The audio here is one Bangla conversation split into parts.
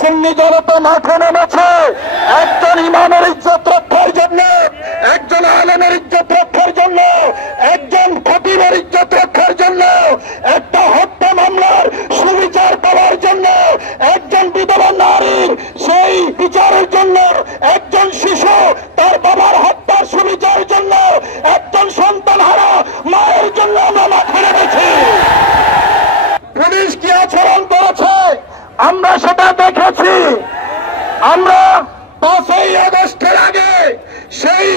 সুন্নি জনতা মাঠে নেমেছে একজন ইমামের ইজ্জত রক্ষার জন্য, একজন আলেমের ইজ্জত রক্ষার জন্য, একজন খতিবের ইজ্জত রক্ষার জন্য, একটা হত্যা মামলার সুবিচার পাওয়ার জন্য, একজন বিধবা নারীর সেই বিচারের জন্য, একজন শিশু তার বাবার হত্যার সুবিচারের জন্য, একজন সন্তানহারা মায়ের জন্য আমরা মাঠে নেমেছি। পুলিশ কি আচরণ করেছে আমরা সেটা দেখেছি। আমরা 5ই আগস্টের আগে সেই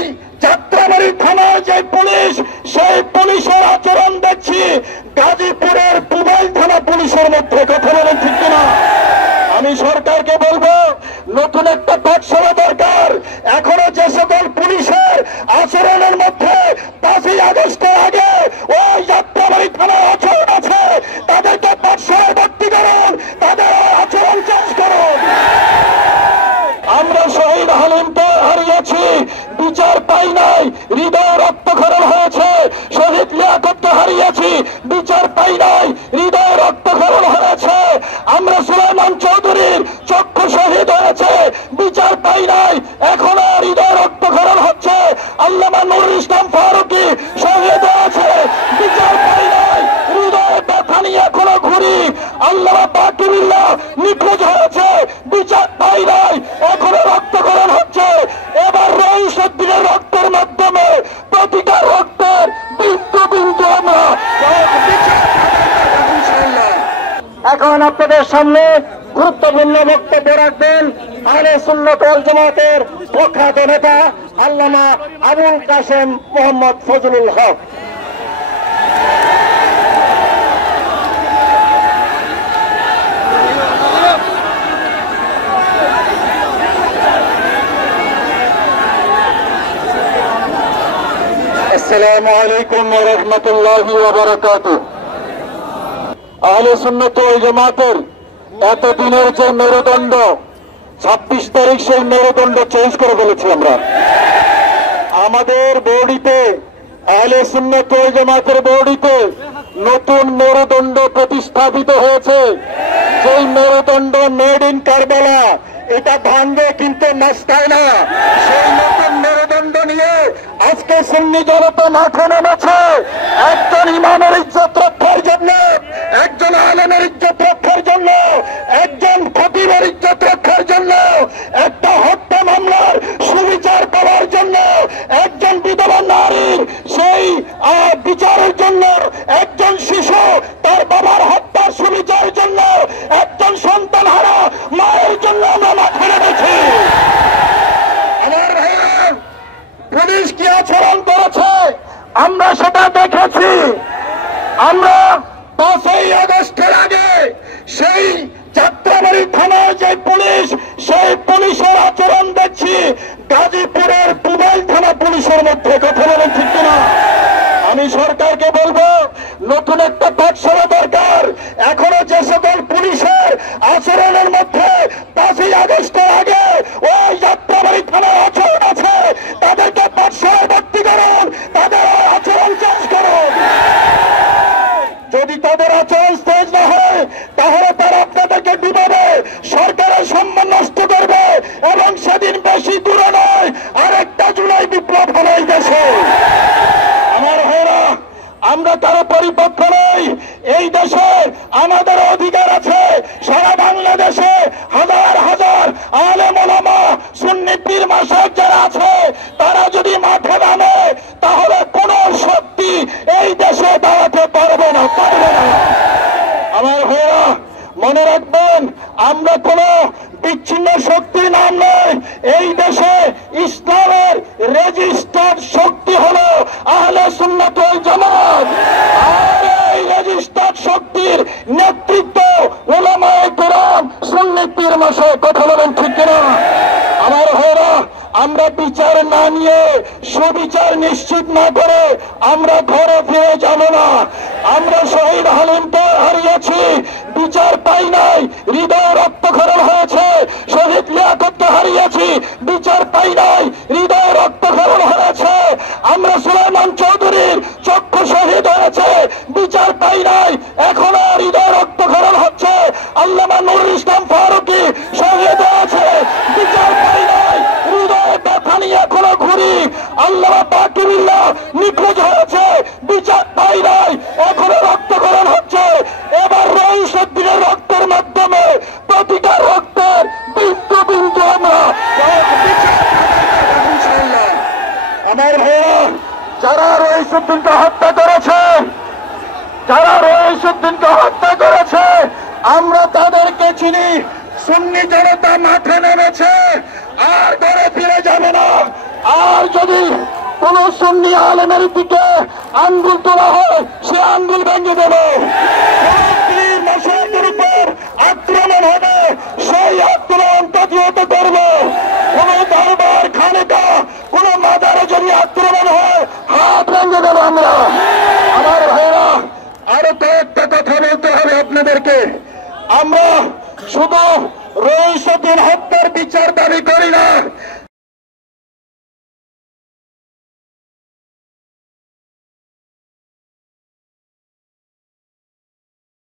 যাত্রাবাড়ি থানায় যে পুলিশ, সেই পুলিশের আচরণ দেখছি গাজীপুরের পুবাইল থানা পুলিশের মধ্যে। কথা বলেন ঠিক কিনা? আমি সরকারকে বলবো নতুন একটা পাঠশালা দরকার। এখনো যে সকল পুলিশের আচরণের মধ্যে 5ই আগস্টের আগে ওই যাত্রাবাড়ি থানার আচরণ আছে, তাদেরকে পাঠশালায় ভর্তি করুন, তাদের আচরণ চেঞ্জ করুন। আমরা শহীদ হালিমকে হারিয়েছি, বিচার পাই নাই, হৃদয় রক্তক্ষরণ হয়েছে। শহীদ লিয়াকতকে হারিয়েছি, বিচার পাই নাই, হৃদয় রক্তক্ষরণ হয়েছে। আমরা সুলাইমান চৌধুরীর চক্ষু শহীদ হয়েছে, বিচার পাই নাই, এখনো হৃদয় রক্তক্ষরণ হচ্ছে। আল্লামা নুরুল ইসলাম ফারুকী শহীদ হয়েছে, বিচার পাই নাই, হৃদয় ব্যথা নিয়ে এখনো ঘুরি। আল্লামা বাকিরুল্লাহ নিখোঁজ হয়েছে, বিচার পাই নাই, এখনো রক্তক্ষরণ হচ্ছে। এবার রইসুদ্দিনের রক্তের মাধ্যমে প্রতিটা রক্তের বিন্দু বিন্দু আমরা এখন আপনাদের সামনে গুরুত্বপূর্ণ বক্তব্য রাখবেন আহলে সুন্নাত ওয়াল জামাতের প্রখ্যাত নেতা আল্লামা আবুল কাসেম মোহাম্মদ ফজলুল হক। আসসালামু আলাইকুম ওয়া রাহমাতুল্লাহি ওয়া বারাকাতুহু। আহলে সুন্নাত ওয়াল জামাতের এতদিনের যে মেরুদণ্ড, 26 তারিখ সেই মেরুদণ্ড চেঞ্জ করে ফেলেছি আমরা। আমাদের বডিতে, আহলে সুন্নাত ওয়াল জামাতের বডিতে নতুন মেরুদণ্ড প্রতিস্থাপিত হয়েছে। সেই মেরুদণ্ড মেড ইন কারবালা, এটা ভাঙবে কিন্তু নাস্তায় না। সেই নতুন মেরুদণ্ড নিয়ে আজকে সুন্নি জনতা মাঠে নেমেছে একজন ইমামের ইজ্জত রক্ষার জন্য, একজন আলেমের ইজ্জত রক্ষার জন্য, একজন খতিবের ইজ্জত রক্ষার জন্য, একটা হত্যা মামলার সুবিচার পাওয়ার জন্য, একজন বিধবা নারীর সেই বিচারের জন্য, একজন শিশু তার বাবার হত্যার সুবিচারের জন্য, একজন সন্তানহারা মায়ের জন্য আমরা মাঠে নেমেছি। আমার ভাইরা, পুলিশ কি আচরণ করেছে আমরা সেটা দেখেছি। আমরা 5ই আগস্টের আগে সেই যাত্রাবাড়ি থানায় যে পুলিশ, সেই পুলিশের আচরণ দেখছি গাজীপুরের পুবাইল থানা পুলিশের মধ্যে। কথা বলেন ঠিক কিনা? আমি সরকারকে বলবো নতুন একটা পাঠশালা দরকার। এখনো যে সকল পুলিশের আচরণের মধ্যে 5ই আগস্টের আগে ওই যাত্রাবাড়ি থানার আচরণ আছে, তাদেরকে পাঠশালায় ভর্তি করুন, তাদের আচরণ চেঞ্জ করুন। যদি তাদের আচরণ চেঞ্জ না হয় তাহলে তারা আপনাদেরকে ডুবাবে, সরকারের সম্মান নষ্ট করবে, এবং সেদিন বেশি দূরে নয়, আরেকটা জুলাই বিপ্লব হলো এই দেশে। আমার ভাইরা, আমরা কারো পরিপক্ষ নই। এই দেশে আমাদের অধিকার আছে। সারা বাংলাদেশে হাজার হাজার আলেম ওলামা সুন্নি পীর মাশায়েখ যারা আছে, তারা যদি মাঠে নামে তাহলে কোন শক্তি এই দেশে দাঁড়াতে পারবে না। আমার ভাইরা, মনে রাখবেন, আমরা কোন বিচ্ছিন্ন শক্তির নাম নয়। এই দেশে ইসলামের রেজিস্টার্ড শক্তি হলো আহলে সুন্নাত ওয়াল জামাত। আর এই রেজিস্টার্ড শক্তির নেতৃত্ব উলামায়ে কেরাম সুন্নি পীর মাশায়েখ। কথা বলেন ঠিক কিনা? আমার ভাইরা, আমরা বিচার না নিয়ে, সুবিচার নিশ্চিত না করে আমরা ঘরে ফিরে যাব না। আমরা শহীদ হালিমকে হারিয়েছি, বিচার পাই নাই, হৃদয় রক্তক্ষরণ হয়েছে। শহীদ লিয়াকতকে হারিয়েছি, বিচার পাই নাই, হৃদয় রক্তক্ষরণ হয়েছে। আমরা সুলাইমান চৌধুরীর চক্ষু শহীদ হয়েছে, বিচার পাই নাই, এখনো হৃদয় রক্তক্ষরণ হচ্ছে। আল্লামা নুরুল ইসলাম ফারুকী রইসুদ্দিনকে হত্যা করেছে, যারা রইসুদ্দিনকে হত্যা করেছে আমরা তাদেরকে চিনি। সুন্নি জনতা মাঠে নেমেছে, আর ঘরে ফিরে যাবে না। আর যদি কোন সুন্নি আলেমের দিকে আঙ্গুল তোলা হয় সে আঙ্গুল ভেঙে দেবে। মশাইদের উপর আক্রমণ হবে, সেই আক্রমণ প্রতিহত করবে। কোন দরবার খানেকা কোন মাজারে যদি আক্রমণ হয় হাত ভেঙে দেবো আমরা। আমার ভাইরা, আরো কয়েকটা কথা বলতে হবে আপনাদেরকে। আমরা শুধু রইসুদ্দিন হত্যার বিচার দাবি করি না,